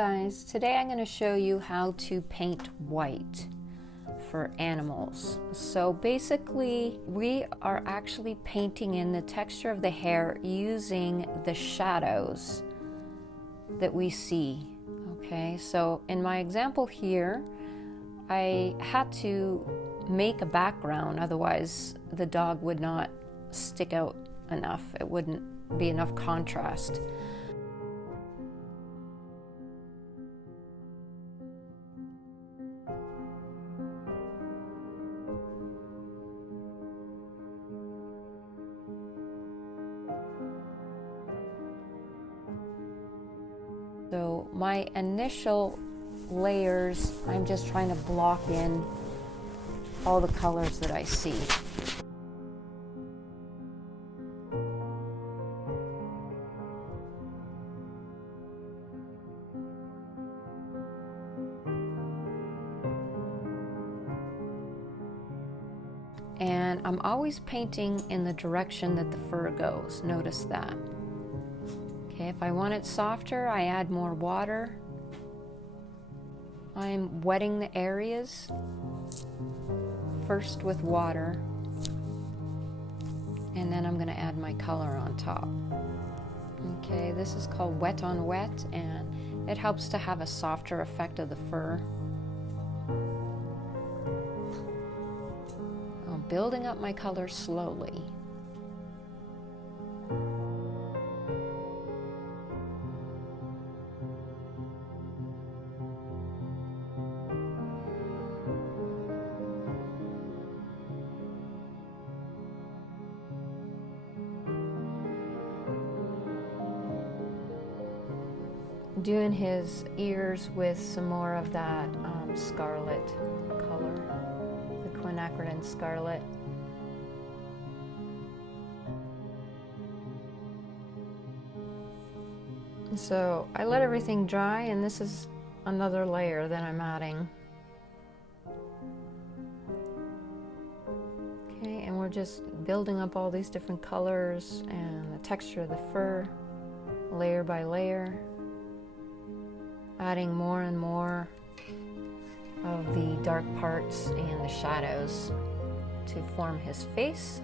guys, today I'm going to show you how to paint white for animals. So basically we are actually painting in the texture of the hair using the shadows that we see. Okay, so in my example here I had to make a background, otherwise the dog would not stick out enough. It wouldn't be enough contrast. So my initial layers, I'm just trying to block in all the colors that I see. And I'm always painting in the direction that the fur goes. Notice that. Okay, if I want it softer, I add more water. I'm wetting the areas first with water, and then I'm going to add my color on top. Okay, this is called wet on wet, and it helps to have a softer effect of the fur. I'm building up my color slowly. Doing his ears with some more of that scarlet color, the quinacridone scarlet. So I let everything dry, and this is another layer that I'm adding. Okay, and we're just building up all these different colors and the texture of the fur, layer by layer. Adding more and more of the dark parts and the shadows to form his face.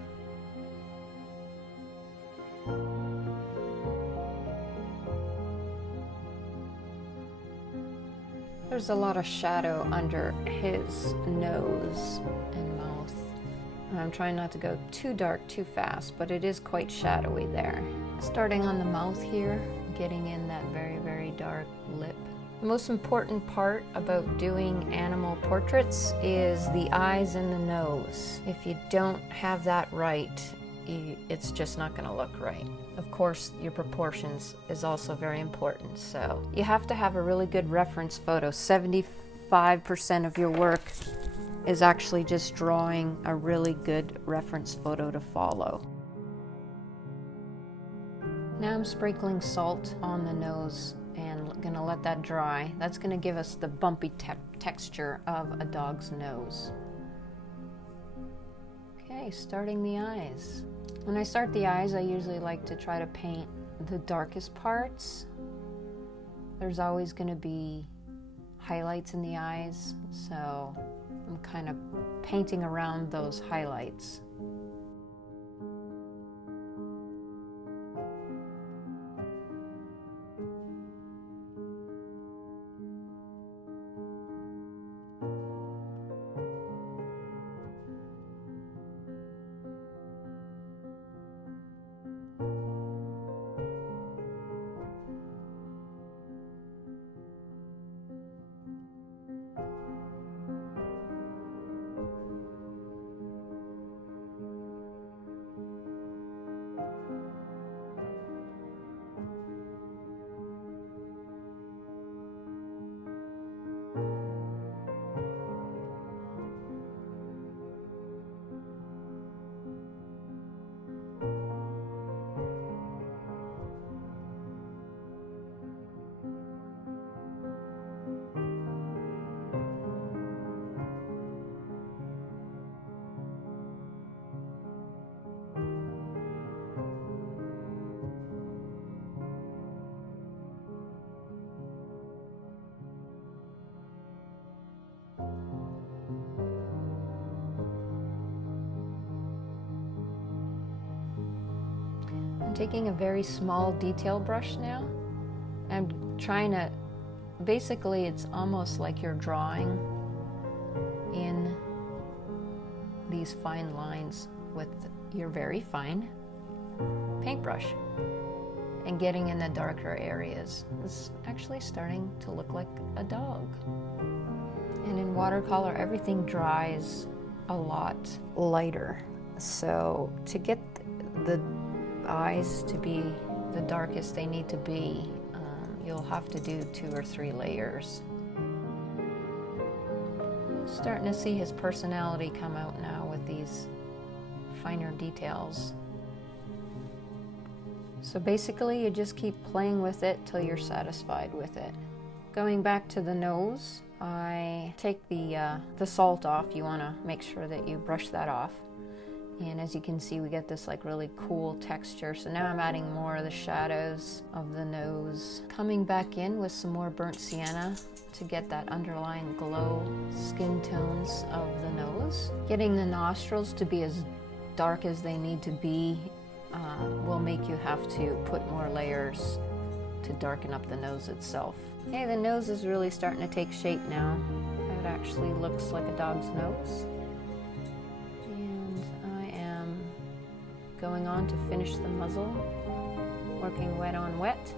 There's a lot of shadow under his nose and mouth. I'm trying not to go too dark too fast, but it is quite shadowy there. Starting on the mouth here, getting in that very, very dark lip. The most important part about doing animal portraits is the eyes and the nose. If you don't have that right, it's just not going to look right. Of course, your proportions is also very important, so you have to have a really good reference photo. 75% of your work is actually just drawing a really good reference photo to follow. Now I'm sprinkling salt on the nose and gonna let that dry. That's gonna give us the bumpy texture of a dog's nose. Okay, starting the eyes. When I start the eyes, I usually like to try to paint the darkest parts. There's always gonna be highlights in the eyes, so I'm kind of painting around those highlights. taking a very small detail brush now. I'm trying to, basically it's almost like you're drawing in these fine lines with your very fine paintbrush and getting in the darker areas. It's actually starting to look like a dog. And in watercolor, everything dries a lot lighter. So to get the eyes to be the darkest they need to be, you'll have to do 2 or 3 layers. Starting to see his personality come out now with these finer details. So basically you just keep playing with it till you're satisfied with it. Going back to the nose, I take the salt off. You want to make sure that you brush that off. And as you can see, we get this like really cool texture. So now I'm adding more of the shadows of the nose. Coming back in with some more burnt sienna to get that underlying glow skin tones of the nose. Getting the nostrils to be as dark as they need to be will make you have to put more layers to darken up the nose itself. Okay, the nose is really starting to take shape now. It actually looks like a dog's nose. And I am going on to finish the muzzle, working wet on wet.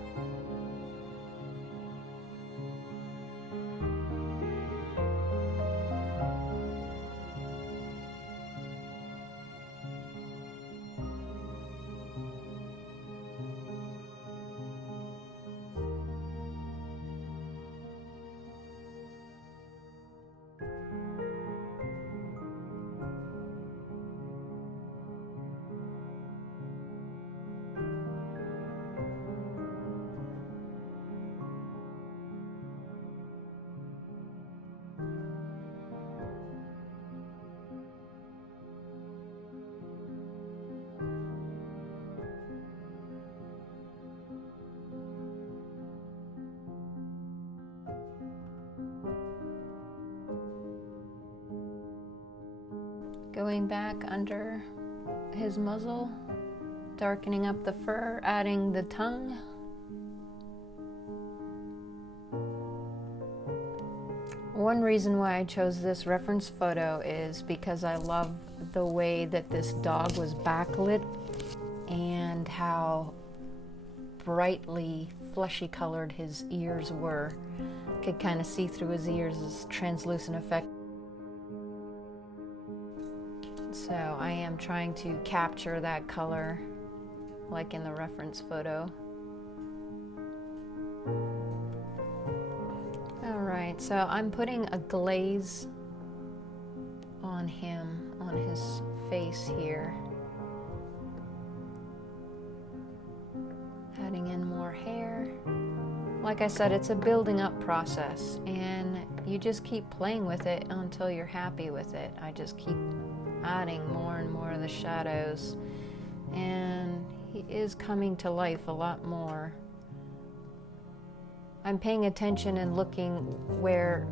Going back under his muzzle, darkening up the fur, adding the tongue. One reason why I chose this reference photo is because I love the way that this dog was backlit and how brightly fleshy colored his ears were. Could kind of see through his ears, this translucent effect. So I am trying to capture that color like in the reference photo. Alright, so I'm putting a glaze on him, on his face here. Adding in more hair. Like I said, it's a building up process and you just keep playing with it until you're happy with it. I just keep adding more and more of the shadows, and he is coming to life a lot more. I'm paying attention and looking where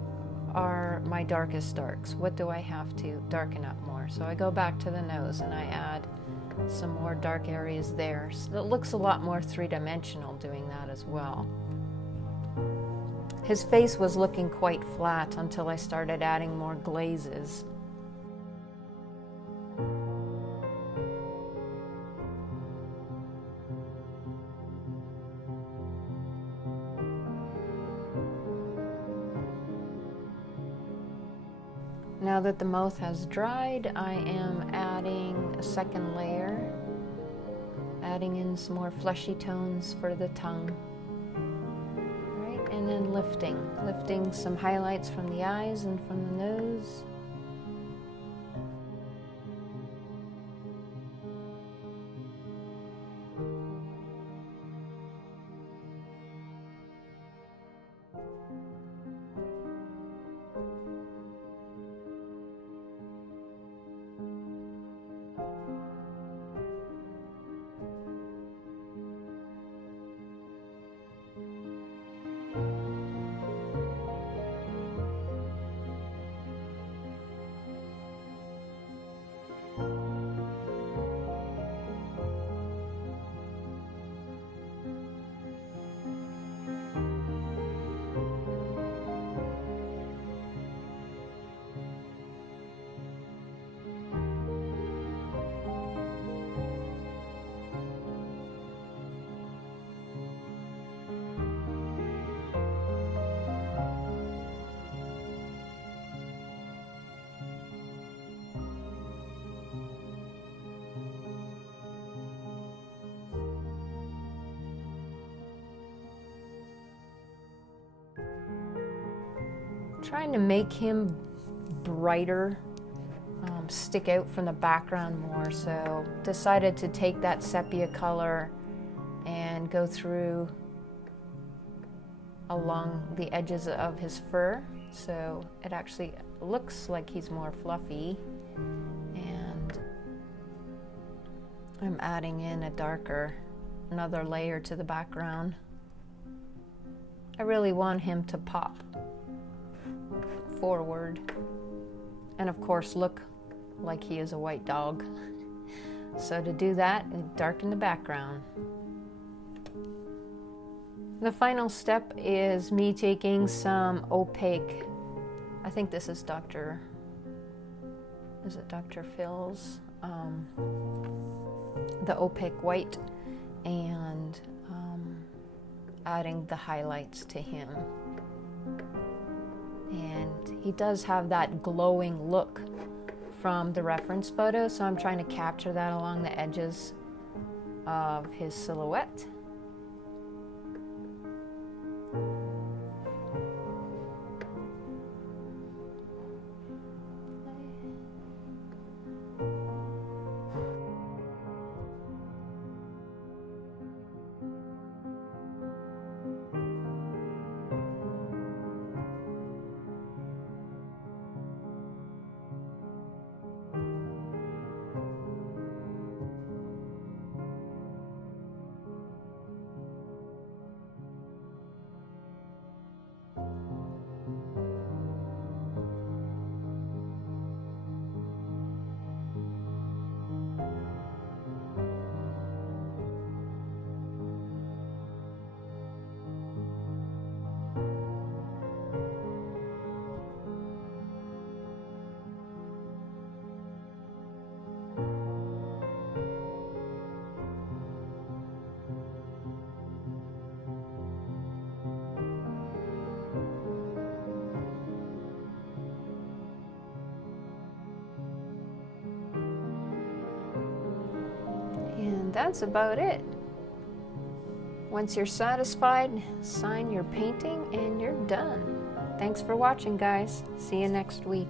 are my darkest darks. What do I have to darken up more? So I go back to the nose and I add some more dark areas there. So it looks a lot more three-dimensional doing that as well. His face was looking quite flat until I started adding more glazes. Now that the mouth has dried, I am adding a second layer, adding in some more fleshy tones for the tongue. Right, and then lifting some highlights from the eyes and from the nose. trying to make him brighter, stick out from the background more, so decided to take that sepia color and go through along the edges of his fur, so it actually looks like he's more fluffy. And I'm adding in another layer to the background. I really want him to pop forward and of course look like he is a white dog. So to do that, darken the background. The final step is me taking some opaque, I think this is Dr. Phil's, the opaque white, and adding the highlights to him. And he does have that glowing look from the reference photo, so I'm trying to capture that along the edges of his silhouette. And that's about it. Once you're satisfied, sign your painting and you're done. Thanks for watching, guys. See you next week.